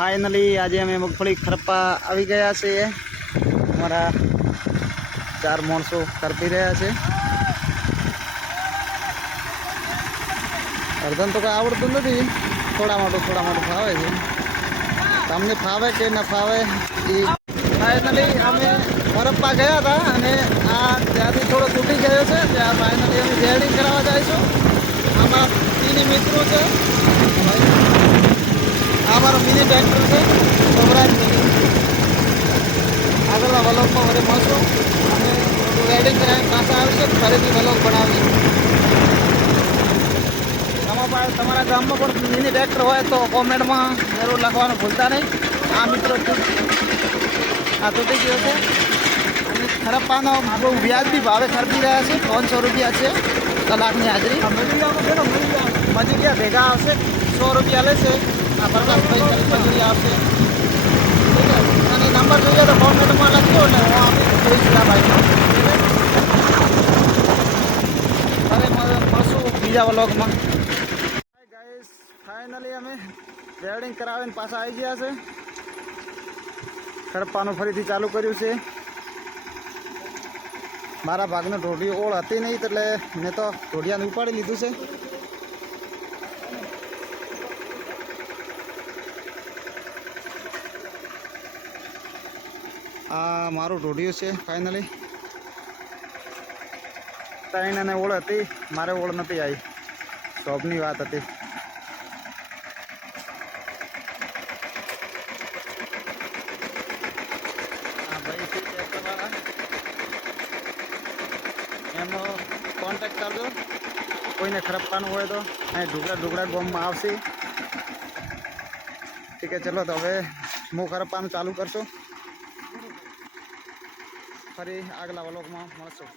Finally आज अमे मगफड़ी खरप्पा आई गया से अमरा 4 माणसों करपी रहा है। अर्धन तो क्या आवड़त नहीं, थोड़ा मोटू फावे है। तमने फावे के न फावे। फाइनली अमे खरप्पा गया था अने आ ज्यादा थोड़ो तूटी गयो है। त्या फाइनली अमे वेल्डिंग करावा जाईशुं। आमारा 3 मित्रों है। हमारा मिनी ट्रेक्टर से स्वराज मिनी आगला व्लॉग में वरे मळशो अने रेडी कराय पाछा आवशे फरीथी व्लॉग बनावी। तमारा गाम में पण मिनी ट्रेक्टर होय तो कॉमेंट में जरूर लखवानुं भूलता नहीं। आ मित्रों आ तूटी गयो छे अने खरप्पानो बहू व्याजबी भावे खरीदी रह्या छे। 500 रुपया छे कलाकनी हाजरी। मजूरिया भेगा आवशे 100 रुपया लेशे। प्रकाश भाई मजूरी आपसे ठीक है। અને નંબર જોઈએ તો કોમેન્ટમાં લખજો એટલે હું આપી દઈશ ભાઈ। અરે મળશું બીજા વ્લોગમાં। ગાઈસ ફાઇનલી અમે વેલ્ડિંગ કરાવીને પાછા આવી ગયા છે। ખડપ્પાનું ફરીથી ચાલુ કર્યું છે। મારા ભાગનો ઢોઢી ઓળ હતી નહીં એટલે મેં તો ઢોઢિયાને ઉપાડી લીધું છે। आ मारू ढोढिયું છે फाइनली। ત્રણને ઓળ હતી, મારે ઓળ નથી આવી। શોભની વાત હતી। આ ભાઈ છે ટ્રેક્ટરવાળા, એમનો કોન્ટેક્ટ કરજો। કોઈને ખરપ્પાનું હોય તો અહીં ઢુગડા ગામમાં આવશે। ઠીક છે, ચલો તો હવે હું ખરપ્પાનું ચાલુ કરશો। ફરી આગલા વ્લોગમાં મળશું।